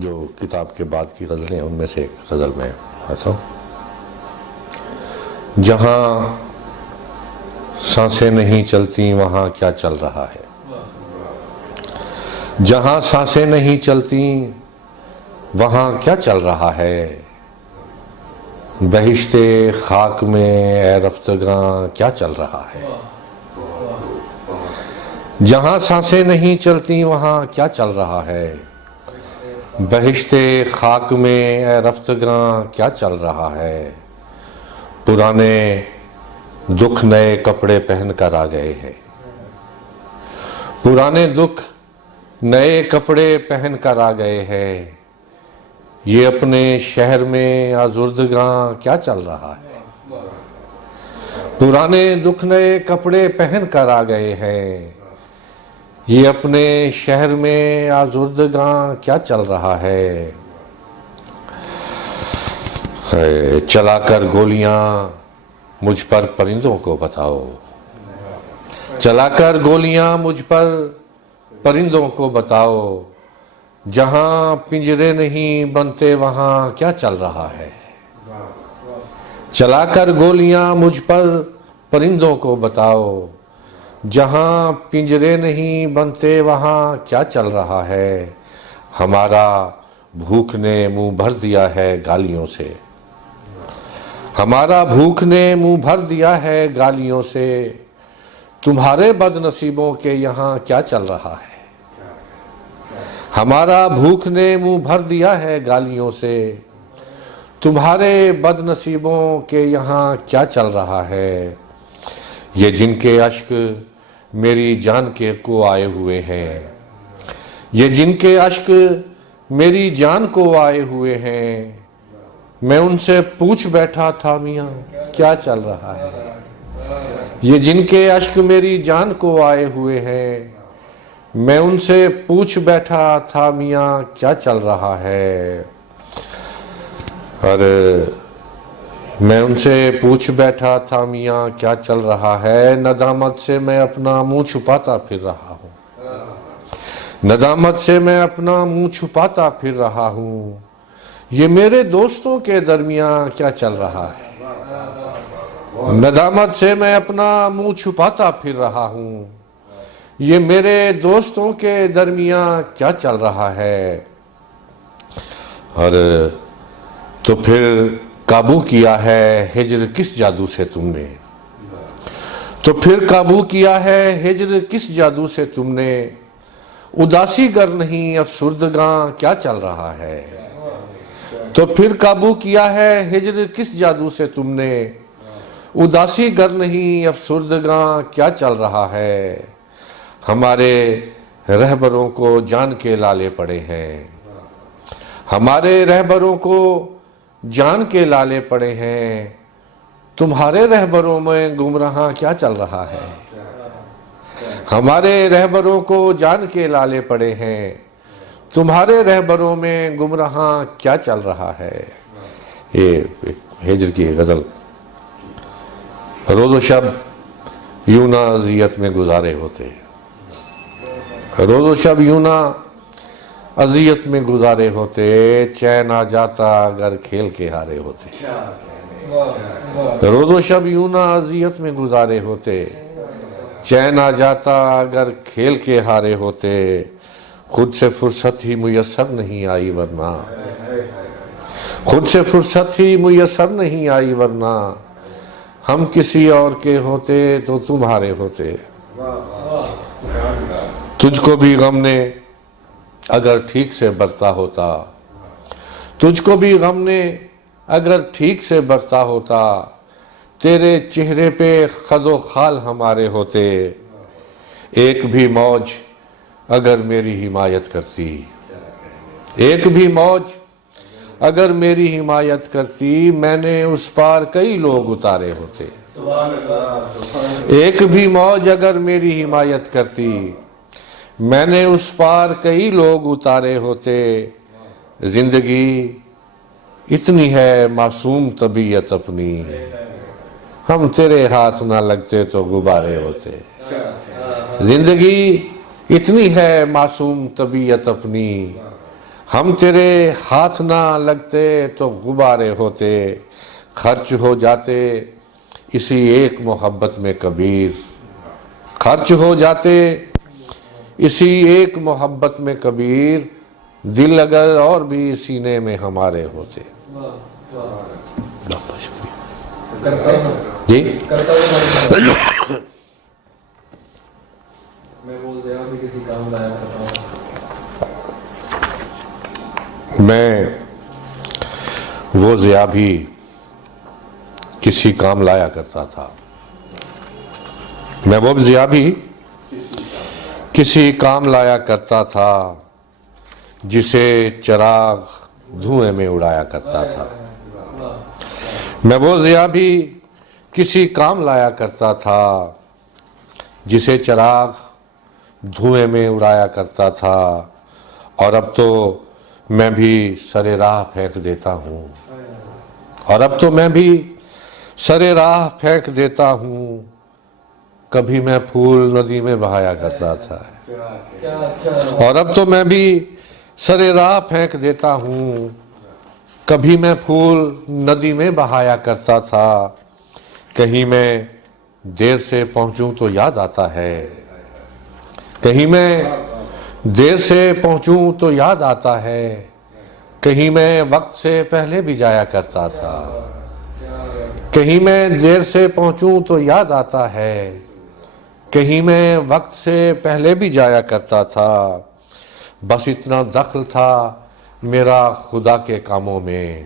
جو کتاب کے بعد کی غزلیں ہیں ان میں سے ایک غزل میں ایسا جہاں سانسیں نہیں چلتی وہاں کیا چل رہا ہے، جہاں سانسیں نہیں چلتی وہاں کیا چل رہا ہے، بہشت خاک میں اے رفتگاں کیا چل رہا ہے، جہاں سانسیں نہیں چلتی وہاں کیا چل رہا ہے، بہشت خاک میں اے رفتگاں کیا چل رہا ہے، پرانے دکھ نئے کپڑے پہن کر آ گئے ہیں، پرانے دکھ نئے کپڑے پہن کر آ گئے ہیں، یہ اپنے شہر میں آزردگاں کیا چل رہا ہے، پرانے دکھ نئے کپڑے پہن کر آ گئے ہیں، یہ اپنے شہر میں آزردگاں کیا چل رہا ہے، چلا کر گولیاں مجھ پر پرندوں کو بتاؤ، چلا کر گولیاں مجھ پر پرندوں کو بتاؤ، جہاں پنجرے نہیں بنتے وہاں کیا چل رہا ہے، چلا کر گولیاں مجھ پر پرندوں کو بتاؤ، جہاں پنجرے نہیں بنتے وہاں کیا چل رہا ہے، ہمارا بھوک نے منہ بھر دیا ہے گالیوں سے، ہمارا بھوک نے منہ بھر دیا ہے گالیوں سے، تمہارے بد نصیبوں کے یہاں کیا چل رہا ہے، ہمارا بھوک نے منہ بھر دیا ہے گالیوں سے، تمہارے بد نصیبوں کے یہاں کیا چل رہا ہے، یہ جن کے اشک میری جان کے کو آئے ہوئے ہیں، یہ جن کے اشک میری جان کو آئے ہوئے ہیں، میں ان سے پوچھ بیٹھا تھا میاں کیا چل رہا ہے، یہ جن کے اشک میری جان کو آئے ہوئے ہیں، میں ان سے پوچھ بیٹھا تھا میاں کیا چل رہا ہے، اور میں ان سے پوچھ بیٹھا تھا میاں کیا چل رہا ہے، ندامت سے میں اپنا منہ چھپاتا پھر رہا ہوں، ندامت سے میں اپنا منہ چھپاتا پھر رہا ہوں، یہ میرے دوستوں کے درمیان کیا چل رہا ہے، ندامت سے میں اپنا منہ چھپاتا پھر رہا ہوں، یہ میرے دوستوں کے درمیان کیا چل رہا ہے، اور تو پھر قابو کیا ہے ہجر کس جادو سے تم نے، تو پھر قابو کیا ہے ہجر کس جادو سے تم نے، اداسی گر نہیں افسردگاں کیا چل رہا ہے، تو پھر قابو کیا ہے ہجر کس جادو سے تم نے، اداسی گر نہیں افسردگاں کیا چل رہا ہے، ہمارے رہبروں کو جان کے لالے پڑے ہیں، ہمارے رہبروں کو جان کے لالے پڑے ہیں، تمہارے رہبروں میں گمراہاں کیا چل رہا ہے، ہمارے رہبروں کو جان کے لالے پڑے ہیں، تمہارے رہبروں میں گمراہاں کیا چل رہا ہے، یہ ہجر کی غزل، روز و شب یوں نہ اذیت میں گزارے ہوتے، روز و شب یوں نہ اذیت میں گزارے ہوتے، چین آ جاتا اگر کھیل کے ہارے ہوتے، روز و شب یوں نہ اذیت میں گزارے ہوتے، چین آ جاتا اگر کھیل کے ہارے ہوتے، خود سے فرصت ہی میسر نہیں آئی ورنہ، خود سے فرصت ہی میسر نہیں آئی ورنہ، ہم کسی اور کے ہوتے تو تمہارے ہوتے، تجھ کو بھی غم نے اگر ٹھیک سے برتا ہوتا، تجھ کو بھی غم نے اگر ٹھیک سے برتا ہوتا، تیرے چہرے پہ خد و خال ہمارے ہوتے، ایک بھی موج اگر میری حمایت کرتی، ایک بھی موج اگر میری حمایت کرتی، میں نے اس پار کئی لوگ اتارے ہوتے، ایک بھی موج اگر میری حمایت کرتی، میں نے اس پار کئی لوگ اتارے ہوتے، زندگی اتنی ہے معصوم طبیعت اپنی، ہم تیرے ہاتھ نہ لگتے تو غبارے ہوتے، زندگی اتنی ہے معصوم طبیعت اپنی، ہم تیرے ہاتھ نہ لگتے تو غبارے ہوتے، خرچ ہو جاتے اسی ایک محبت میں کبیر، خرچ ہو جاتے اسی ایک محبت میں کبیر، دل اگر اور بھی سینے میں ہمارے ہوتے۔ جی میں وہ ضیاء بھی کسی کام لایا کرتا تھا، میں وہ ضیاء بھی کسی کام لایا کرتا تھا، جسے چراغ دھوئیں میں اڑایا کرتا تھا۔ میں وہ ضیاء بھی کسی کام لایا کرتا تھا، جسے چراغ دھوئیں میں اڑایا کرتا تھا، اور اب تو میں بھی سر راہ پھینک دیتا ہوں، اور اب تو میں بھی سر راہ پھینک دیتا ہوں، کبھی میں پھول ندی میں بہایا کرتا تھا، اور اب تو میں بھی سر راہ پھینک دیتا ہوں، کبھی میں پھول ندی میں بہایا کرتا تھا، کہیں میں دیر سے پہنچوں تو یاد آتا ہے، کہیں میں دیر سے پہنچوں تو یاد آتا ہے، کہیں میں وقت سے پہلے بھی جایا کرتا تھا، کہیں میں دیر سے پہنچوں تو یاد آتا ہے، کہیں میں وقت سے پہلے بھی جایا کرتا تھا، بس اتنا دخل تھا میرا خدا کے کاموں میں،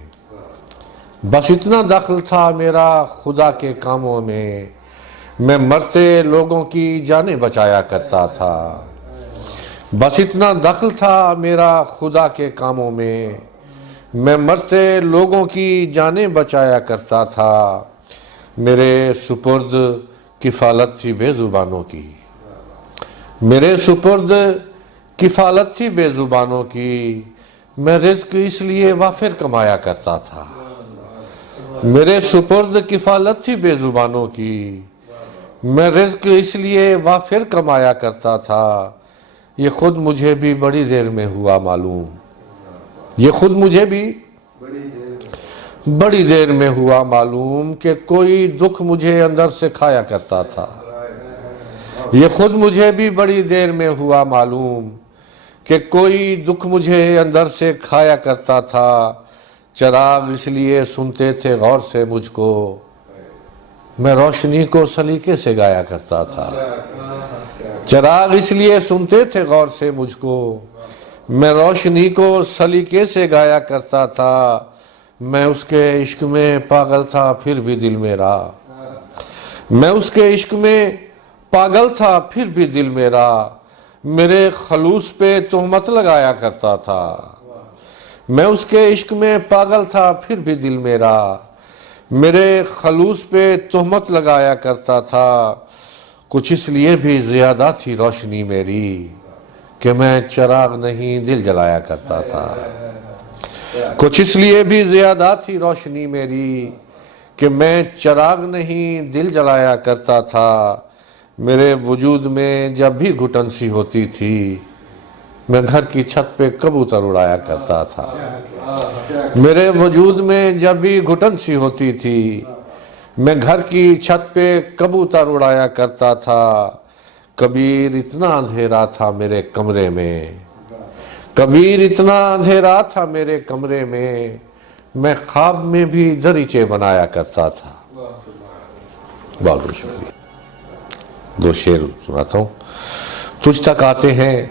بس اتنا دخل تھا میرا خدا کے کاموں میں مرتے لوگوں کی جانیں بچایا کرتا تھا، بس اتنا دخل تھا میرا خدا کے کاموں میں مرتے لوگوں کی جانیں بچایا کرتا تھا، میرے سپرد کفالت تھی بے زبانوں کی، میرے سپرد کفالت تھی بے زبانوں کی، میں رزق اس لیے وافر کمایا کرتا تھا، میرے سپرد کفالت تھی بے زبانوں کی، میں رزق اس لیے وافر کمایا کرتا تھا، یہ خود مجھے بھی بڑی دیر میں ہوا معلوم، یہ خود مجھے بھی بڑی دیر میں ہوا معلوم کہ کوئی دکھ مجھے اندر سے کھایا کرتا تھا، یہ خود مجھے بھی بڑی دیر میں ہوا معلوم کہ کوئی دکھ مجھے اندر سے کھایا کرتا تھا، چراغ اس لیے سنتے تھے غور سے مجھ کو، میں روشنی کو سلیقے سے گایا کرتا تھا، چراغ اس لیے سنتے تھے غور سے مجھ کو، میں روشنی کو سلیقے سے گایا کرتا تھا، میں اس کے عشق میں پاگل تھا پھر بھی دل میرا، میں اس کے عشق میں پاگل تھا پھر بھی دل میرا، میرے خلوص پہ تہمت لگایا کرتا تھا، میں اس کے عشق میں پاگل تھا پھر بھی دل میرا، میرے خلوص پہ تہمت لگایا کرتا تھا، کچھ اس لیے بھی زیادہ تھی روشنی میری کہ میں چراغ نہیں دل جلایا کرتا تھا، کچھ اس لیے بھی زیادہ تھی روشنی میری کہ میں چراغ نہیں دل جلایا کرتا تھا، میرے وجود میں جب بھی گھٹن سی ہوتی تھی میں گھر کی چھت پہ کبوتر اڑایا کرتا تھا، میرے وجود میں جب بھی گھٹن سی ہوتی تھی میں گھر کی چھت پہ کبوتر اڑایا کرتا تھا، کبیر اتنا اندھیرا تھا میرے کمرے میں، کبیر اتنا اندھیرا تھا میرے کمرے میں خواب میں بھی دریچے بنایا کرتا تھا۔ بہت بہت شکریہ۔ دو شعر سناتا ہوں۔ تجھ تک آتے ہیں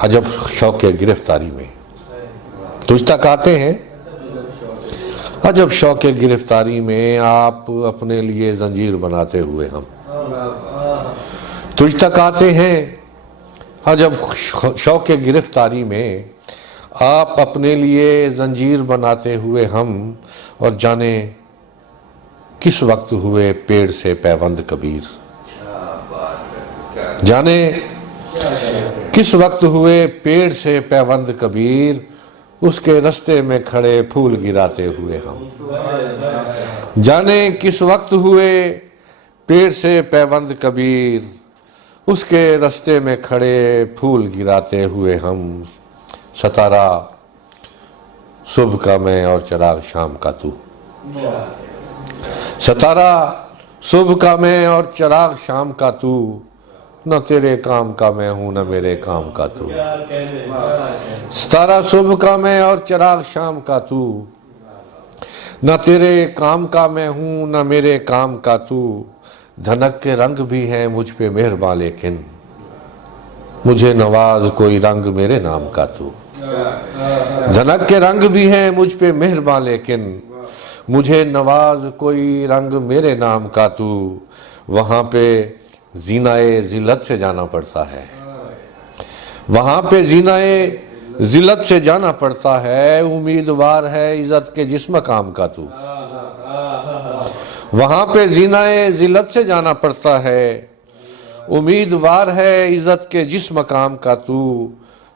عجب شوق گرفتاری میں، تجھ تک آتے ہیں عجب شوق گرفتاری میں، آپ اپنے لیے زنجیر بناتے ہوئے ہم، تجھ تک آتے ہیں عجب شوق گرفتاری میں، آپ اپنے لیے زنجیر بناتے ہوئے ہم، اور جانے کس وقت ہوئے پیڑ سے پیوند کبیر، جانے کس وقت ہوئے پیڑ سے پیوند کبیر، اس کے رستے میں کھڑے پھول گراتے ہوئے ہم، جانے کس وقت ہوئے پیڑ سے پیوند کبیر، اس کے رستے میں کھڑے پھول گراتے ہوئے ہم، ستارہ صبح کا میں اور چراغ شام کا تو، ستارہ صبح کا میں اور چراغ شام کا تو، نہ تیرے کام کا میں ہوں نہ میرے کام کا تو، ستارہ صبح کا میں اور چراغ شام کا تو، نہ تیرے کام کا میں ہوں نہ میرے کام کا تو، دھنک کے رنگ بھی ہیں مجھ پہ مہرباں لیکن مجھے نواز کوئی رنگ میرے نام کا تو، دھنک کے رنگ بھی ہیں مجھ پہ مہرباں لیکن مجھے نواز کوئی رنگ میرے نام کا تو، وہاں پہ زینائے ذلت سے جانا پڑتا ہے، وہاں پہ زینائے ذلت سے جانا پڑتا ہے، امیدوار ہے عزت کے جس مقام کا تو، وہاں پہ زینائے ذلت سے جانا پڑتا ہے، امیدوار ہے عزت کے جس مقام کا تو،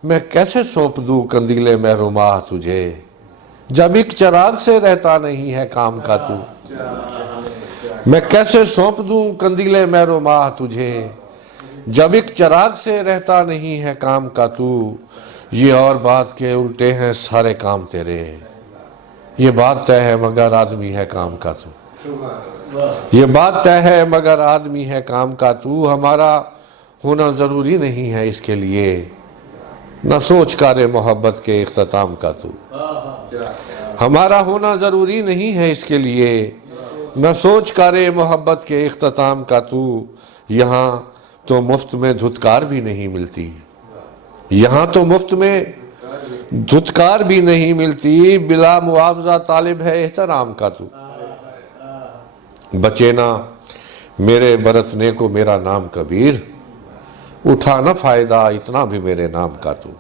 میں کیسے سونپ دوں قندیل مہر و ماہ تجھے جب ایک چراغ سے رہتا نہیں ہے کام کا تو، میں کیسے سونپ دوں قندیل مہر و ماہ تجھے جب ایک چراغ سے رہتا نہیں ہے کام کا تو، یہ اور بات کے الٹے ہیں سارے کام تیرے، یہ بات طے ہے مگر آدمی ہے کام کا تو، یہ بات طے ہے مگر آدمی ہے کام کا تو، ہمارا ہونا ضروری نہیں ہے اس کے لیے نہ سوچ کار محبت کے اختتام کا تو، ہمارا ہونا ضروری نہیں ہے اس کے لیے نہ سوچ کار محبت کے اختتام کا تو، یہاں تو مفت میں دھتکار بھی نہیں ملتی، یہاں تو مفت میں دھتکار بھی نہیں ملتی، بلا معاوضہ طالب ہے احترام کا تو، بچے نہ میرے برتنے کو میرا نام کبیر، اٹھا نہ فائدہ اتنا بھی میرے نام کا تو،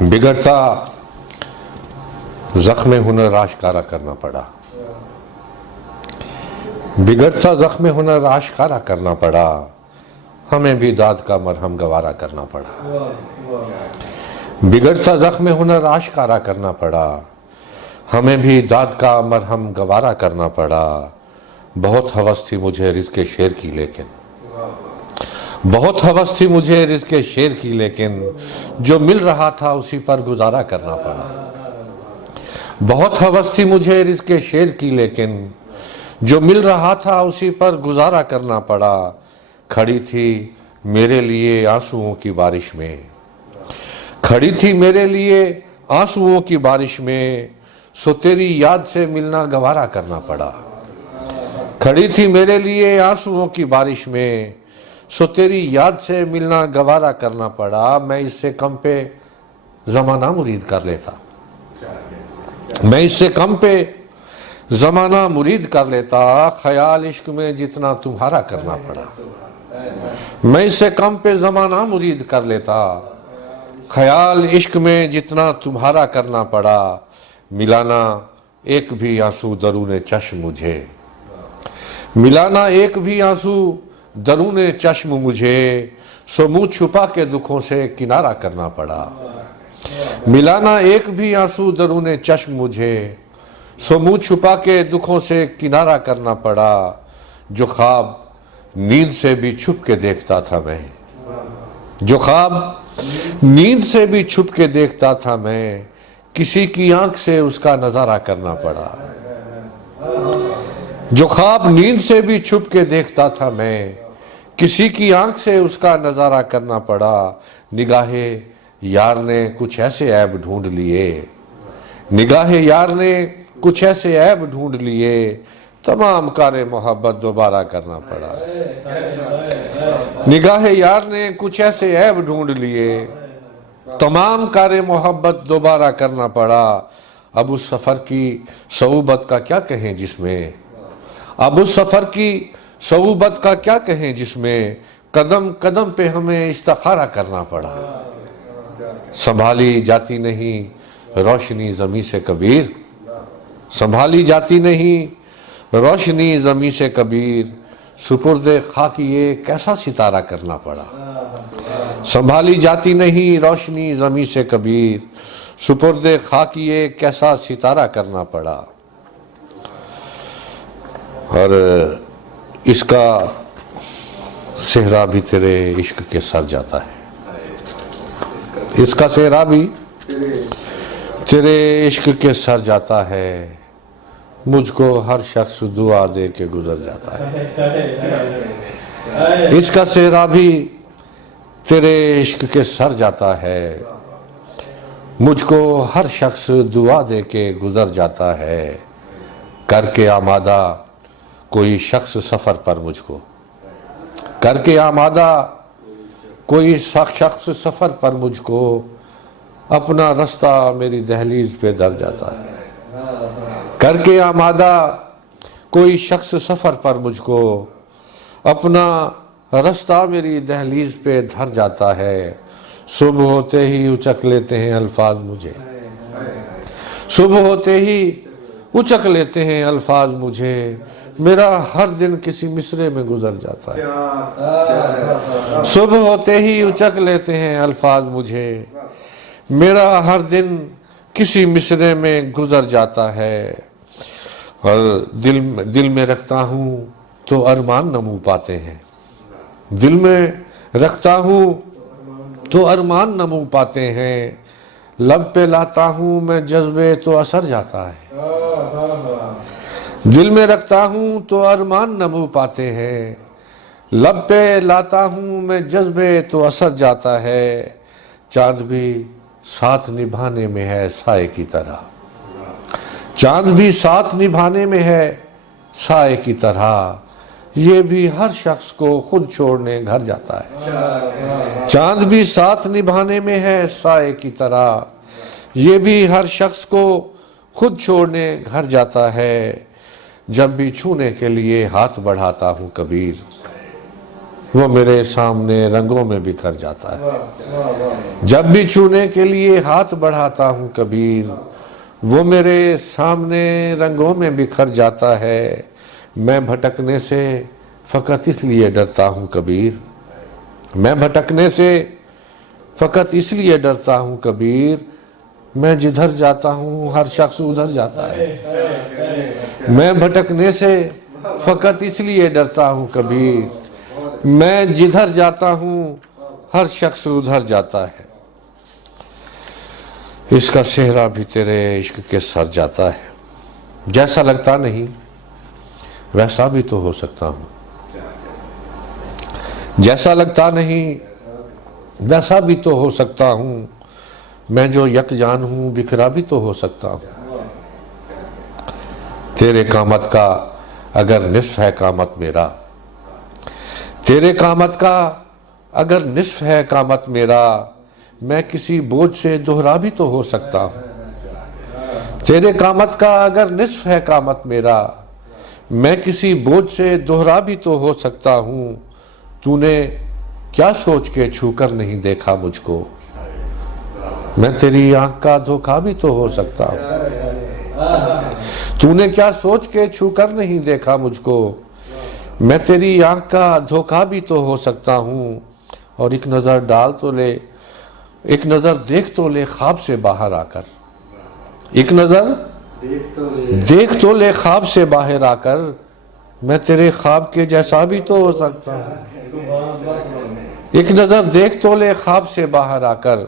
بگڑتا زخم ہنر آشکارا کرنا پڑا، بگڑتا زخم ہنر آشکارا کرنا پڑا، ہمیں بھی داد کا مرہم گوارا کرنا پڑا، بگڑتا زخم ہنر آشکارا کرنا پڑا، ہمیں بھی داد کا مرہم گوارا کرنا پڑا، بہت ہوس تھی مجھے رزق شیر کی لیکن بہت ہوس تھی مجھے رزق شیر کی لیکن جو مل رہا تھا اسی پر گزارا کرنا پڑا، بہت ہوس تھی مجھے رزق شیر کی لیکن جو مل رہا تھا اسی پر گزارا کرنا پڑا، کھڑی تھی میرے لیے آنسوؤں کی بارش میں، کھڑی تھی میرے لیے آنسوؤں کی بارش میں، سو تیری یاد سے ملنا گوارا کرنا پڑا، کھڑی تھی میرے لیے آنسوؤں کی بارش میں، سو تیری یاد سے ملنا گوارا کرنا پڑا، میں اس سے کم پہ زمانہ مرید کر لیتا، میں اس سے کم پہ زمانہ مرید کر لیتا، خیال عشق میں جتنا تمہارا کرنا پڑا، میں اس سے کم پہ زمانہ مرید کر لیتا، خیال عشق میں جتنا تمہارا کرنا پڑا، ملانا ایک بھی آنسو درون چشم مجھے، ملانا ایک بھی آنسو درون چشم مجھے، سو منہ چھپا کے دکھوں سے کنارہ کرنا پڑا، ملانا ایک بھی آنسو درون چشم مجھے، سو منہ چھپا کے دکھوں سے کنارہ کرنا پڑا، جو خواب نیند سے بھی چھپ کے دیکھتا تھا میں، جو خواب نیند سے بھی چھپ کے دیکھتا تھا میں، کسی کی آنکھ سے اس کا نظارہ کرنا پڑا، جو خواب نیند سے بھی چھپ کے دیکھتا تھا میں، کسی کی آنکھ سے اس کا نظارہ کرنا پڑا، نگاہ یار نے کچھ ایسے عیب ڈھونڈ لیے، نگاہ یار نے کچھ ایسے عیب ڈھونڈ لیے، تمام کار محبت دوبارہ کرنا پڑا، نگاہ یار نے کچھ ایسے عیب ڈھونڈ لیے، تمام کار محبت دوبارہ کرنا پڑا، اب اس سفر کی صعوبت کا کیا کہیں جس میں، اب اس سفر کی صعوبت کا کیا کہیں جس میں قدم قدم پہ ہمیں استخارہ کرنا پڑا، سنبھالی جاتی نہیں روشنی زمیں سے کبیر، سنبھالی جاتی نہیں روشنی زمیں سے کبیر، سپرد خاک یہ کیسا ستارہ کرنا پڑا، سنبھالی جاتی نہیں روشنی زمیں سے کبیر، سپرد خاک یہ کیسا ستارہ کرنا پڑا، اور اس کا صحرا بھی تیرے عشق کے سر جاتا ہے، اس کا سہرا بھی تیرے عشق کے سر جاتا ہے، مجھ کو ہر شخص دعا دے کے گزر جاتا ہے۔ اس کا سہرا بھی تیرے عشق کے سر جاتا ہے، مجھ کو ہر شخص دعا دے کے گزر جاتا ہے۔ کر کے آمادہ کوئی شخص سفر پر مجھ کو، کر کے آمادہ کوئی شخص سفر پر مجھ کو، اپنا رستہ میری دہلیز پہ در جاتا ہے۔ کر کے آمادہ کوئی شخص سفر پر مجھ کو، اپنا رستہ میری دہلیز پہ دھر جاتا ہے۔ صبح ہوتے ہی اچک لیتے ہیں الفاظ مجھے، صبح ہوتے ہی اچک لیتے ہیں الفاظ مجھے، میرا ہر دن کسی مصرے میں گزر جاتا ہے۔ صبح ہوتے ہی اچک لیتے ہیں الفاظ مجھے، میرا ہر دن کسی مصرے میں گزر جاتا ہے۔ اور دل میں رکھتا ہوں تو ارمان نمو پاتے ہیں، دل میں رکھتا ہوں تو ارمان نمو پاتے ہیں، لب پہ لاتا ہوں میں جذبے تو اثر جاتا ہے۔ دل میں رکھتا ہوں تو ارمان نمو پاتے ہیں، لب پہ لاتا ہوں میں جذبے تو اثر جاتا ہے۔ چاند بھی ساتھ نبھانے میں ہے سائے کی طرح، چاند بھی ساتھ نبھانے میں ہے سائے کی طرح، یہ بھی ہر شخص کو خود چھوڑنے گھر جاتا ہے۔ چاند بھی ساتھ نبھانے میں ہے سائے کی طرح، یہ بھی ہر شخص کو خود چھوڑنے گھر جاتا ہے۔ جب بھی چھونے کے لیے ہاتھ بڑھاتا ہوں کبیر، وہ میرے سامنے رنگوں میں بکھر جاتا ہے۔ جب بھی چھونے کے لیے ہاتھ بڑھاتا ہوں کبیر، وہ میرے سامنے رنگوں میں بکھر جاتا ہے۔ میں بھٹکنے سے فقط اس لیے ڈرتا ہوں کبیر، میں بھٹکنے سے فقط اس لیے ڈرتا ہوں کبیر، میں جدھر جاتا ہوں ہر شخص ادھر جاتا ہے۔ میں بھٹکنے سے فقط اس لیے ڈرتا ہوں کبیر، میں جدھر جاتا ہوں ہر شخص ادھر جاتا ہے۔ اس کا سہرا بھی تیرے عشق کے سر جاتا ہے، جیسا لگتا نہیں ویسا بھی تو ہو سکتا ہوں، جیسا لگتا نہیں ویسا بھی تو ہو سکتا ہوں، میں جو یک جان ہوں بکھرا بھی تو ہو سکتا ہوں۔ تیرے قامت کا اگر نصف ہے قامت میرا، تیرے قامت کا اگر نصف ہے قامت میرا، میں کسی بوجھ سے دوہرا بھی تو ہو سکتا ہوں۔ تیرے قامت کا اگر نصف ہے قامت میرا، میں کسی بوجھ سے دوہرا بھی تو ہو سکتا ہوں۔ تو نے کیا سوچ کے چھو کر نہیں دیکھا مجھ کو، میں تیری آنکھ کا دھوکا بھی تو ہو سکتا ہوں۔ تو نے کیا سوچ کے چھو کر نہیں دیکھا مجھ کو، میں تیری آنکھ کا دھوکا بھی تو ہو سکتا ہوں۔ اور ایک نظر ڈال تو لے، ایک نظر دیکھ تو لے خواب سے باہر آ کر، ایک نظر دیکھ تو لے خواب سے باہر آ کر، میں تیرے خواب کے جیسا بھی تو ہو سکتا ہوں۔ ایک نظر دیکھ تو لے خواب سے باہر آ کر،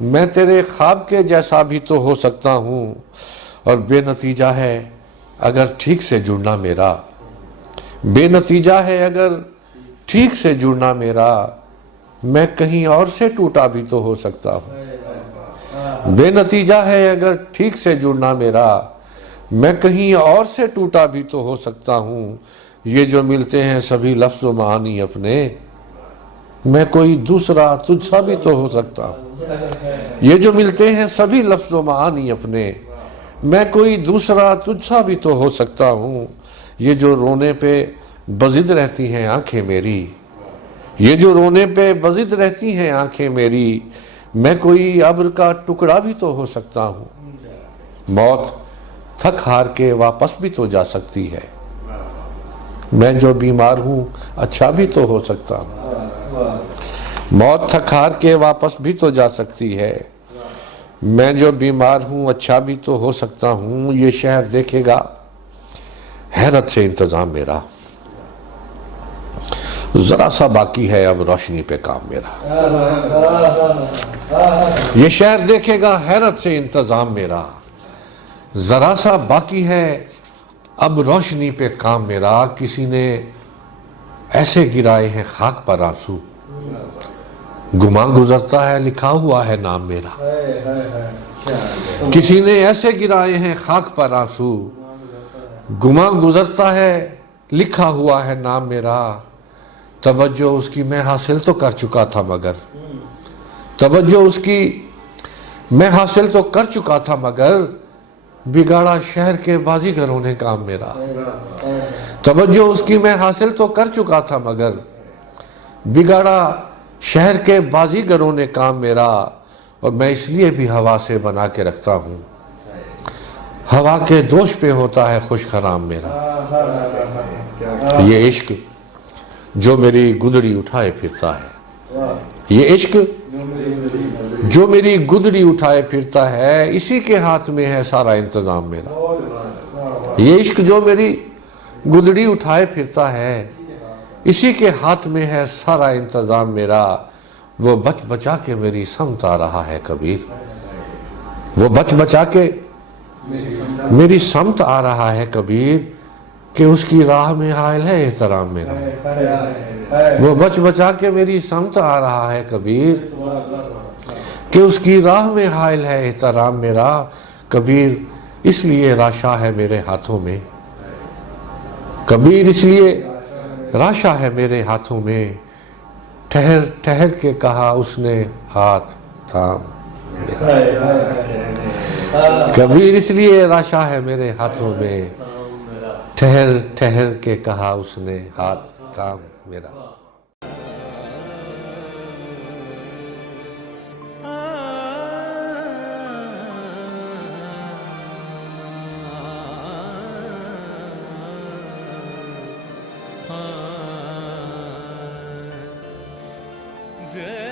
میں تیرے خواب کے جیسا بھی تو ہو سکتا ہوں۔ اور بے نتیجہ ہے اگر ٹھیک سے جڑنا میرا، بے نتیجہ ہے اگر ٹھیک سے جڑنا میرا، میں کہیں اور سے ٹوٹا بھی تو ہو سکتا ہوں۔ بے نتیجہ ہے اگر ٹھیک سے جڑنا میرا، میں کہیں اور سے ٹوٹا بھی تو ہو سکتا ہوں۔ یہ جو ملتے ہیں سبھی لفظ و معانی اپنے، میں کوئی دوسرا تجھ سا بھی تو ہو سکتا ہوں۔ یہ جو ملتے ہیں سبھی لفظ و معانی اپنے، میں کوئی دوسرا تجھ سا بھی تو ہو سکتا ہوں۔ یہ جو رونے پہ بضد رہتی ہیں آنکھیں میری، یہ جو رونے پہ بضد رہتی ہیں آنکھیں میری، میں کوئی ابر کا ٹکڑا بھی تو ہو سکتا ہوں۔ موت تھک ہار کے واپس بھی تو جا سکتی ہے، میں جو بیمار ہوں اچھا بھی تو ہو سکتا ہوں۔ موت تھک ہار کے واپس بھی تو جا سکتی ہے، میں جو بیمار ہوں اچھا بھی تو ہو سکتا ہوں۔ یہ شہر دیکھے گا حیرت سے انتظام میرا، ذرا سا باقی ہے اب روشنی پہ کام میرا، یہ شہر دیکھے گا حیرت سے انتظام میرا، ذرا سا باقی ہے اب روشنی پہ کام میرا، کسی نے ایسے گرائے ہیں خاک پر آنسو، گماں گزرتا ہے لکھا ہوا ہے نام میرا، کسی نے ایسے گرائے ہیں خاک پر آنسو، گماں گزرتا ہے لکھا ہوا ہے نام میرا، توجہ اس کی میں حاصل تو کر چکا تھا مگر، توجہ اس کی میں حاصل تو کر چکا تھا مگر، بگاڑا شہر کے بازیگروں نے کام میرا، توجہ اس کی میں حاصل تو کر چکا تھا مگر، بگاڑا شہر کے بازیگروں نے کام میرا، اور میں اس لیے بھی ہوا سے بنا کے رکھتا ہوں، ہوا کے دوش پہ ہوتا ہے خوش خرام میرا، یہ عشق جو میری گدڑی اٹھائے پھرتا ہے، یہ عشق جو میری گدڑی اٹھائے پھرتا ہے، اسی کے ہاتھ میں ہے سارا انتظام میرا، یہ عشق جو میری گدڑی اٹھائے پھرتا ہے، اسی کے ہاتھ میں ہے سارا انتظام میرا، وہ بچ بچا کے میری سمت آ رہا ہے کبیر، وہ بچ بچا کے میری سمت آ رہا ہے کبیر، کہ اس کی راہ میں حائل ہے احترام میرا، وہ بچ بچا کے میری سمت آ رہا ہے کبیر، کہ اس کی راہ میں حائل ہے احترام میرا، کبیر اس لیے راشا ہے میرے ہاتھوں میں، کبیر اس لیے راشا ہے میرے ہاتھوں میں، ٹھہر ٹھہر کے کہا اس نے ہاتھ تھام میرا، کبیر اس لیے راشا ہے میرے ہاتھوں میں، ٹھہر ٹھہر کے کہا اس نے ہاتھ تھام میرا۔ Yeah.